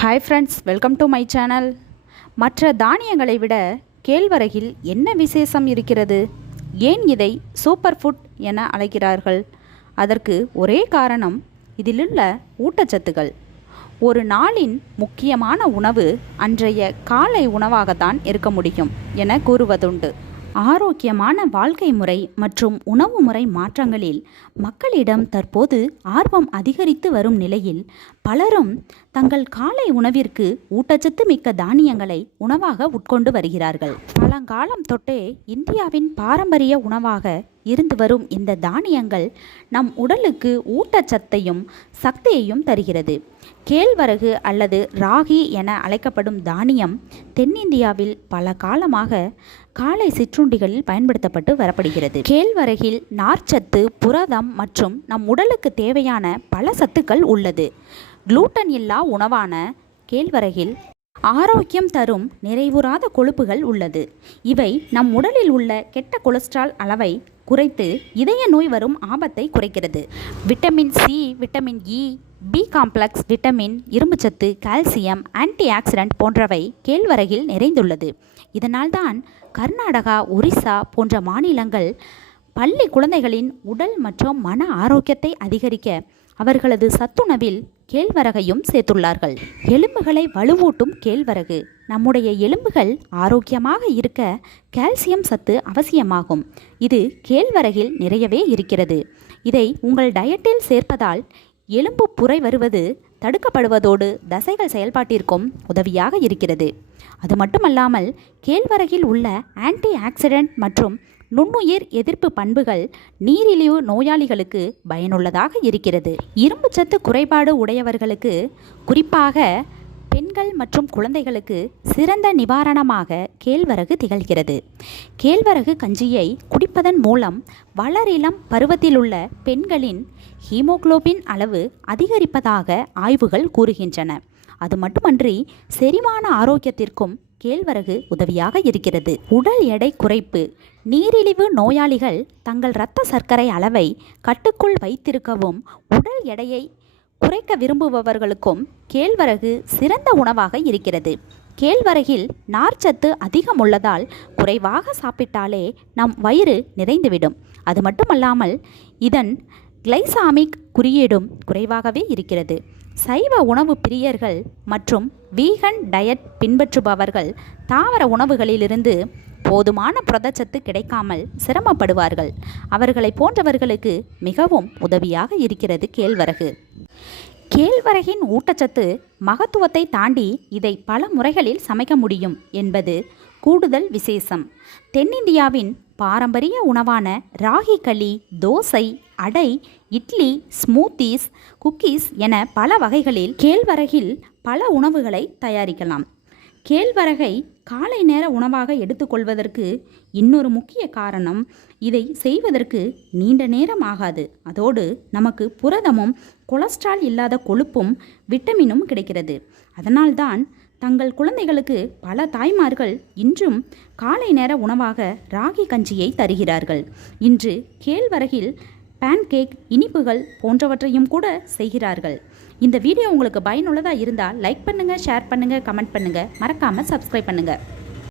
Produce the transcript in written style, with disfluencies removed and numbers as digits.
Hi friends, welcome to my channel. மற்ற தானியங்களை விட கேழ்வரகில் என்ன விசேஷம் இருக்கிறது? ஏன் இதை சூப்பர் ஃபுட் என அழைக்கிறார்கள்? அதற்கு ஒரே காரணம், இதிலுள்ள ஊட்டச்சத்துக்கள். ஒரு நாளின் முக்கியமான உணவு அன்றைய காலை உணவாகத்தான் இருக்க முடியும் என கூறுவதுண்டு. ஆரோக்கியமான வாழ்க்கை முறை மற்றும் உணவு முறை மாற்றங்களில் மக்களிடம் தற்போது ஆர்வம் அதிகரித்து வரும் நிலையில் பலரும் தங்கள் காலை உணவிற்கு ஊட்டச்சத்து மிக்க தானியங்களை உணவாக உட்கொண்டு வருகிறார்கள். பழங்காலம் தொட்டே இந்தியாவின் பாரம்பரிய உணவாக இருந்து வரும் இந்த தானியங்கள் நம் உடலுக்கு ஊட்டச்சத்தையும் சக்தியையும் தருகிறது. கேழ்வரகு அல்லது ராகி என அழைக்கப்படும் தானியம் தென்னிந்தியாவில் பல காலமாக காலை சிற்றுண்டிகளில் பயன்படுத்தப்பட்டு வரப்படுகிறது. கேழ்வரகில் நார்ச்சத்து, புரதம் மற்றும் நம் உடலுக்கு தேவையான பல சத்துக்கள் உள்ளது. குளூட்டன் இல்லா உணவான கேழ்வரகில் ஆரோக்கியம் தரும் நிறைவுறாத கொழுப்புகள் உள்ளது. இவை நம் உடலில் உள்ள கெட்ட கொலஸ்ட்ரால் அளவை குறைத்து இதய நோய் வரும் ஆபத்தை குறைக்கிறது. Vitamin C, vitamin E, B complex, vitamin, இரும்புச்சத்து, கால்சியம், ஆன்டி ஆக்சிடென்ட் போன்றவை கேழ்வரகில் நிறைந்துள்ளது. இதனால்தான் கர்நாடகா, ஒரிசா போன்ற மாநிலங்கள் பள்ளி குழந்தைகளின் உடல் மற்றும் மன ஆரோக்கியத்தை அதிகரிக்க அவர்களது சத்துணவில் கேழ்வரகையும் சேர்த்துள்ளார்கள். எலும்புகளை வலுவூட்டும் கேழ்வரகு. நம்முடைய எலும்புகள் ஆரோக்கியமாக இருக்க கால்சியம் சத்து அவசியமாகும். இது கேழ்வரகில் நிறையவே இருக்கிறது. இதை உங்கள் டயட்டில் சேர்ப்பதால் எலும்பு புரை வருவது தடுக்கப்படுவதோடு தசைகள் செயல்பாட்டிற்கும் உதவியாக இருக்கிறது. அது மட்டுமல்லாமல் கேழ்வரகில் உள்ள ஆன்டி ஆக்சிடென்ட் மற்றும் நுண்ணுயிர் எதிர்ப்பு பண்புகள் நீரிழிவு நோயாளிகளுக்கு பயனுள்ளதாக இருக்கிறது. இரும்புச்சத்து குறைபாடு உடையவர்களுக்கு, குறிப்பாக பெண்கள் மற்றும் குழந்தைகளுக்கு சிறந்த நிவாரணமாக கேழ்வரகு திகழ்கிறது. கேழ்வரகு கஞ்சியை குடிப்பதன் மூலம் வளரிளம் பருவத்திலுள்ள பெண்களின் ஹீமோகுளோபின் அளவு அதிகரிப்பதாக ஆய்வுகள் கூறுகின்றன. அது மட்டுமன்றி செரிமான ஆரோக்கியத்திற்கும் கேழ்வரகு உதவியாக இருக்கிறது. உடல் எடை குறைப்பு. நீரிழிவு நோயாளிகள் தங்கள் இரத்த சர்க்கரை அளவை கட்டுக்குள் வைத்திருக்கவும் உடல் எடையை குறைக்க விரும்புபவர்களுக்கும் கேழ்வரகு சிறந்த உணவாக இருக்கிறது. கேழ்வரகில் நார்ச்சத்து அதிகம் உள்ளதால் குறைவாக சாப்பிட்டாலே நம் வயிறு நிறைந்துவிடும். அது மட்டுமல்லாமல் இதன் கிளைசாமிக் குறியீடும் குறைவாகவே இருக்கிறது. சைவ உணவு பிரியர்கள் மற்றும் வீகன் டயட் பின்பற்றுபவர்கள் தாவர உணவுகளிலிருந்து போதுமான புரதச்சத்து கிடைக்காமல் சிரமப்படுவார்கள். அவர்களை போன்றவர்களுக்கு மிகவும் உதவியாக இருக்கிறது கேழ்வரகு. கேழ்வரகின் ஊட்டச்சத்து மகத்துவத்தை தாண்டி இதை பல முறைகளில் சமைக்க முடியும் என்பது கூடுதல் விசேஷம். தென்னிந்தியாவின் பாரம்பரிய உணவான ராகி களி, தோசை, அடை, இட்லி, ஸ்மூத்தீஸ், குக்கீஸ் என பல வகைகளில் கேழ்வரகில் பல உணவுகளை தயாரிக்கலாம். கேழ்வரகை காலை நேர உணவாக எடுத்துக்கொள்வதற்கு இன்னொரு முக்கிய காரணம், இதை செய்வதற்கு நீண்ட நேரம் ஆகாது. அதோடு நமக்கு புரதமும் கொலஸ்ட்ரால் இல்லாத கொழுப்பும் விட்டமினும் கிடைக்கிறது. அதனால்தான் தங்கள் குழந்தைகளுக்கு பல தாய்மார்கள் இன்றும் காலை நேர உணவாக ராகி கஞ்சியை தருகிறார்கள். இன்று கேழ்வரகில் பேன்கேக், இனிப்புகள் போன்றவற்றையும் கூட செய்கிறார்கள். இந்த வீடியோ உங்களுக்கு பயனுள்ளதாக இருந்தால் லைக் பண்ணுங்கள், ஷேர் பண்ணுங்கள், கமெண்ட் பண்ணுங்கள், மறக்காமல் சப்ஸ்கிரைப் பண்ணுங்கள்.